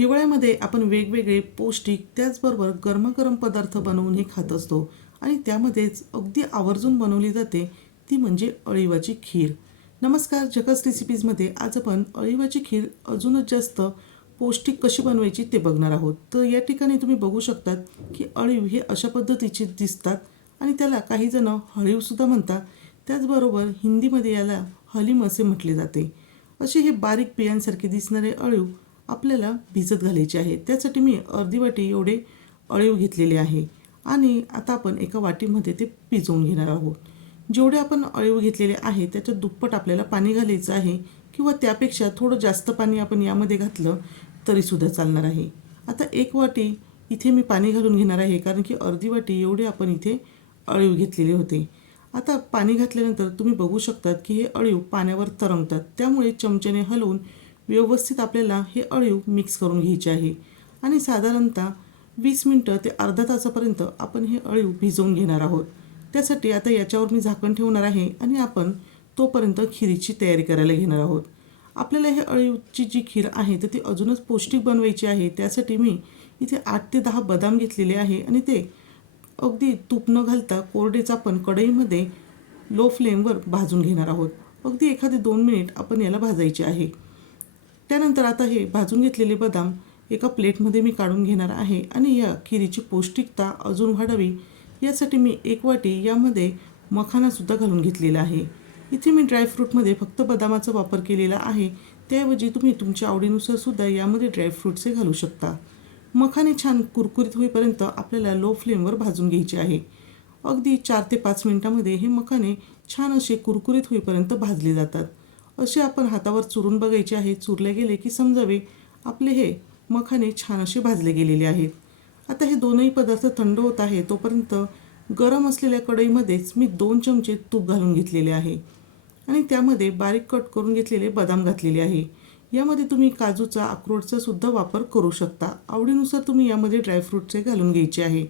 हिवाळ्यामध्ये आपण वेगवेगळे पौष्टिक त्याचबरोबर गरमागरम पदार्थ बनवून हे खात असतो आणि त्यामध्येच अगदी आवर्जून बनवली जाते ती म्हणजे अळीवाची खीर. नमस्कार, जगस रेसिपीजमध्ये आज आपण अळीवाची खीर अजूनच जास्त पौष्टिक कशी बनवायची ते बघणार आहोत. तर या ठिकाणी तुम्ही बघू शकतात की अळीव हे अशा पद्धतीचे दिसतात आणि त्याला काही जण हळीवसुद्धा म्हणतात. त्याचबरोबर हिंदीमध्ये याला हलीम असे म्हटले जाते. असे हे बारीक बियांसारखे दिसणारे अळीव आपल्याला भिजत घालायचे आहे. त्यासाठी मी अर्धी वाटी एवढे अळीव घेतलेले आहे आणि आता आपण एका वाटीमध्ये ते भिजवून घेणार आहोत. जेवढे आपण अळीव घेतलेले आहे त्याच्या दुप्पट आपल्याला पाणी घालायचं आहे किंवा त्यापेक्षा थोडं जास्त पाणी आपण यामध्ये घातलं तरीसुद्धा चालणार आहे. आता एक वाटी इथे मी पाणी घालून घेणार आहे कारण की अर्धी वाटी एवढे आपण इथे अळीव घेतलेले होते. आता पाणी घातल्यानंतर तुम्ही बघू शकतात की हे अळीव पाण्यावर तरंगतात, त्यामुळे चमच्याने हलवून व्यवस्थित आपल्याला हे अळीव मिक्स करून घ्यायचे आहे आणि साधारणतः 20 मिनटं ते अर्धा तासापर्यंत आपण हे अळीव भिजवून घेणार आहोत. त्यासाठी आता याच्यावर मी झाकण ठेवणार आहे आणि आपण तोपर्यंत खिरीची तयारी करायला घेणार आहोत. आपल्याला हे अळीवची जी खीर आहे तर ती अजूनच पौष्टिक बनवायची आहे. त्यासाठी मी इथे 8 ते 10 बदाम घेतलेले आहे आणि ते अगदी तूप न घालता कोरडेच आपण कढईमध्ये लो फ्लेमवर भाजून घेणार आहोत. अगदी एखादे 2 मिनिट आपण याला भाजायचे आहे. त्यानंतर आता हे भाजून घेतलेले बदाम एका प्लेटमध्ये मी काढून घेणार आहे आणि या खिरीची पौष्टिकता अजून वाढावी यासाठी मी एक वाटी यामध्ये मखानासुद्धा घालून घेतलेला आहे. इथे मी ड्रायफ्रूटमध्ये फक्त बदामाचा वापर केलेला आहे. त्याऐवजी तुम्ही तुमच्या आवडीनुसार सुद्धा यामध्ये ड्रायफ्रूटचे घालू शकता. मखाने छान कुरकुरीत होईपर्यंत आपल्याला लो फ्लेमवर भाजून घ्यायचे आहे. अगदी 4 ते 5 मिनिटांमध्ये हे मखाने छान असे कुरकुरीत होईपर्यंत भाजले जातात. असे आपण हातावर चुरून बघायचे आहे. चुरले गेले की समजावे आपले हे मखाने छान असे भाजले गेलेले आहेत. आता हे दोनही पदार्थ थंड होत आहे तोपर्यंत गरम असलेल्या कढईमध्येच मी 2 चमचे तूप घालून घेतलेले आहे आणि त्यामध्ये बारीक कट करून घेतलेले बदाम घातलेले आहे. यामध्ये तुम्ही काजूचा, अक्रोडचा सुद्धा वापर करू शकता. आवडीनुसार तुम्ही यामध्ये ड्रायफ्रूटचे घालून घ्यायचे आहे.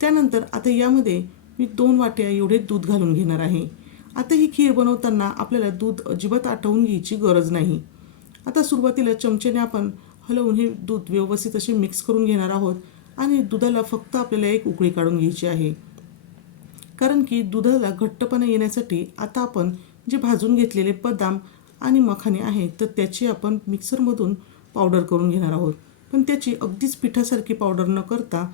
त्यानंतर आता यामध्ये मी 2 वाट्या एवढे दूध घालून घेणार आहे. आता ही खीर बनवताना आपल्याला दूध अजिबात आटवून घ्यायची गरज नाही. आता सुरुवातीला चमच्याने आपण हलवून हे दूध व्यवस्थित असे मिक्स करून घेणार आहोत आणि दुधाला फक्त आपल्याला एक उकळी काढून घ्यायची आहे. कारण की दुधाला घट्टपणा येण्यासाठी आता आपण जे भाजून घेतलेले बदाम आणि मखाने आहेत तर त्याची आपण मिक्सरमधून पावडर करून घेणार आहोत. पण त्याची अगदीच पिठासारखी पावडर न करता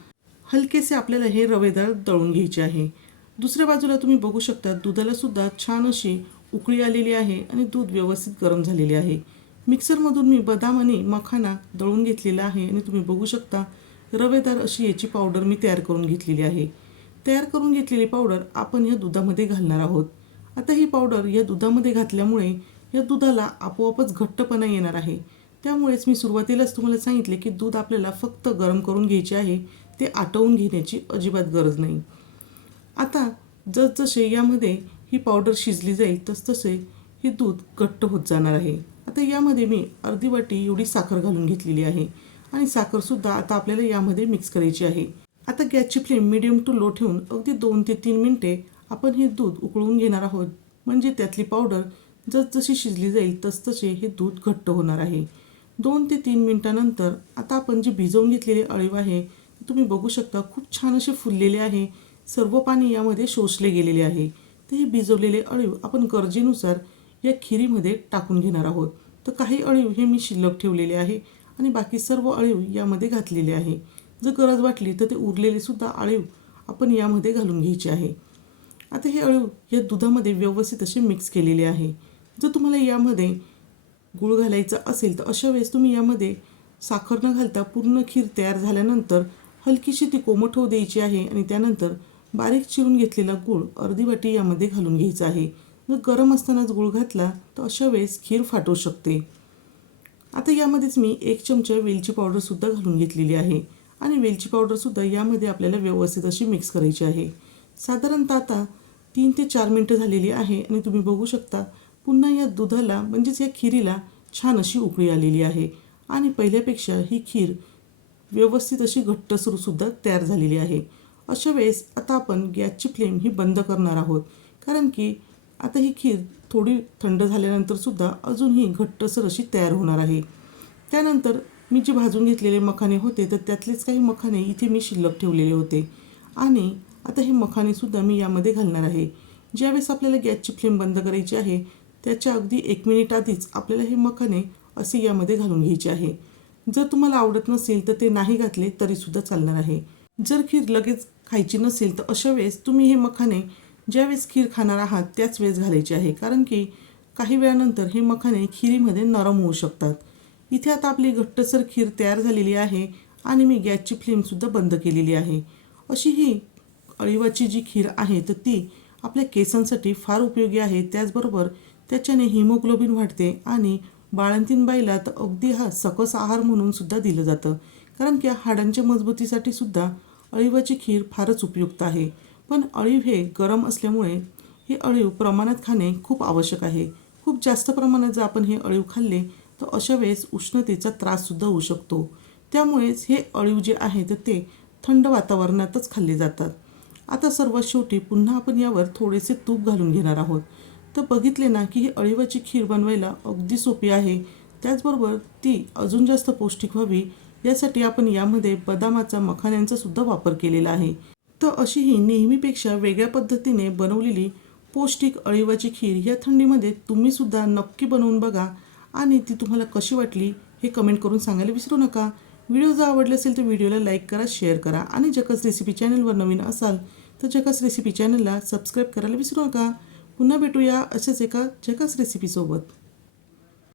हलकेसे आपल्याला हे रवेदार दळून घ्यायचे आहे. दुसऱ्या बाजूला तुम्ही बघू शकता दुधाला सुद्धा छान अशी उकळी आलेली आहे आणि दूध व्यवस्थित गरम झालेले आहे. मिक्सरमधून मी बदाम आणि मखाना दळून घेतलेला आहे आणि तुम्ही बघू शकता रवेदार अशी याची पावडर मी तयार करून घेतलेली आहे. तयार करून घेतलेली पावडर आपण या दुधामध्ये घालणार आहोत. आता ही पावडर या दुधामध्ये घातल्यामुळे या दुधाला आपोआपच घट्टपणा येणार आहे. त्यामुळेच मी सुरुवातीलाच तुम्हाला सांगितले की दूध आपल्याला फक्त गरम करून घ्यायचे आहे, ते आटवून घेण्याची अजिबात गरज नाही. आता जसजसे यामध्ये ही पावडर शिजली जाईल तसतसे हे दूध घट्ट होत जाणार आहे. आता यामध्ये मी अर्धी वाटी एवढी साखर घालून घेतलेली आहे आणि साखरसुद्धा आता आपल्याला यामध्ये मिक्स करायची आहे. आता गॅसची फ्लेम मीडियम टू लो ठेवून अगदी 2 ते 3 मिनिटे आपण हे दूध उकळून घेणार आहोत. म्हणजे त्यातली पावडर जसजशी शिजली जाईल तसतसे हे दूध घट्ट होणार आहे. 2 ते 3 मिनिटानंतर आता आपण जे भिजवून घेतलेले अळीव आहे तुम्ही बघू शकता खूप छान असे फुललेले आहे. सर्व पाणी यामध्ये शोषले गेलेले आहे. तर हे भिजवलेले अळीव आपण गरजेनुसार या खिरीमध्ये टाकून घेणार आहोत. तर काही अळीव हे मी शिल्लक ठेवलेले आहे आणि बाकी सर्व अळीव यामध्ये घातलेले आहे. जर गरज वाटली तर ते उरलेले सुद्धा अळीव आपण यामध्ये घालून घ्यायचे आहे. आता हे अळीव या दुधामध्ये व्यवस्थित असे मिक्स केलेले आहे. जर तुम्हाला यामध्ये गूळ घालायचा असेल तर अशा वेळेस तुम्ही यामध्ये साखर न घालता पूर्ण खीर तयार झाल्यानंतर हलकीशी ती कोमट होऊ द्यायची आहे आणि त्यानंतर बारीक चिरून घेतलेला गूळ अर्धी वाटी यामध्ये घालून घ्यायचा आहे. जर गरम असतानाच गूळ घातला तर अशा वेळेस खीर फाटू शकते. आता यामध्येच मी 1 चमचा वेलची पावडरसुद्धा घालून घेतलेली आहे आणि वेलची पावडरसुद्धा यामध्ये आपल्याला व्यवस्थित अशी मिक्स करायची आहे. साधारणतः आता 3 ते 4 मिनटं झालेली आहे आणि तुम्ही बघू शकता पुन्हा या दुधाला म्हणजेच या खिरीला छान अशी उकळी आलेली आहे आणि पहिल्यापेक्षा ही खीर व्यवस्थित अशी घट्टसरसुद्धा तयार झालेली आहे. अशा वेळेस आता आपण गॅसची फ्लेम ही बंद करणार आहोत कारण की आता ही खीर थोडी थंड झाल्यानंतरसुद्धा अजूनही घट्टसर अशी तयार होणार आहे. त्यानंतर मी जे भाजून घेतलेले मखाने होते तर त्यातलेच काही मखाने इथे मी शिल्लक ठेवलेले होते. आणि आता हे मखानेसुद्धा मी यामध्ये घालणार आहे. ज्यावेळेस आपल्याला गॅसची फ्लेम बंद करायची आहे त्याच्या अगदी 1 मिनिट आधीच आपल्याला हे मखाने असे यामध्ये घालून घ्यायचे आहे. जर तुम्हाला आवडत नसेल तर ते नाही घातले तरीसुद्धा चालणार आहे. जर खीर लगेच खायची नसेल तर अशा वेळेस तुम्ही हे मखाने ज्यावेळेस खीर खाणार आहात त्याच वेळेस घालायचे आहे, कारण की काही वेळानंतर हे मखाने खिरीमध्ये नरम होऊ शकतात. इथे आता आपली घट्टसर खीर तयार झालेली आहे आणि मी गॅसची फ्लेमसुद्धा बंद केलेली आहे. अशी ही अळीवाची जी खीर आहे तर ती आपल्या केसांसाठी फार उपयोगी आहे. त्याचबरोबर त्याच्याने हिमोग्लोबिन वाढते आणि बाळंतीण बाईला तर अगदी हा सकस आहार म्हणून सुद्धा दिलं जातं, कारण की हाडांच्या मजबूतीसाठी सुद्धा अळीवाची खीर फारच उपयुक्त आहे. पण अळीव हे गरम असल्यामुळे हे अळीव प्रमाणात खाणे खूप आवश्यक आहे. खूप जास्त प्रमाणात जर आपण हे अळीव खाल्ले तर अशा वेळेस उष्णतेचा त्राससुद्धा होऊ शकतो. त्यामुळेच हे अळीव जे आहे तर ते थंड वातावरणातच खाल्ले जातात. आता सर्वात शेवटी पुन्हा आपण यावर थोडेसे तूप घालून घेणार आहोत. तर बघितले ना की ही अळीवाची खीर बनवायला अगदी सोपी आहे. त्याचबरोबर ती अजून जास्त पौष्टिक व्हावी यासाठी आपण यामध्ये बदामाचा, मखाण्यांचा सुद्धा वापर केलेला आहे. तर अशी ही नेहमीपेक्षा वेगळ्या पद्धतीने बनवलेली पौष्टिक अळीवाची खीर या थंडीमध्ये तुम्हीसुद्धा नक्की बनवून बघा आणि ती तुम्हाला कशी वाटली हे कमेंट करून सांगायला विसरू नका. व्हिडिओ जर आवडला असेल तर व्हिडिओला लाईक करा, शेअर करा आणि जकास रेसिपी चॅनलवर नवीन असाल तर जकास रेसिपी चॅनलला सबस्क्राईब करायला विसरू नका. पुन्हा भेटूया अशाच एका जकास रेसिपीसोबत.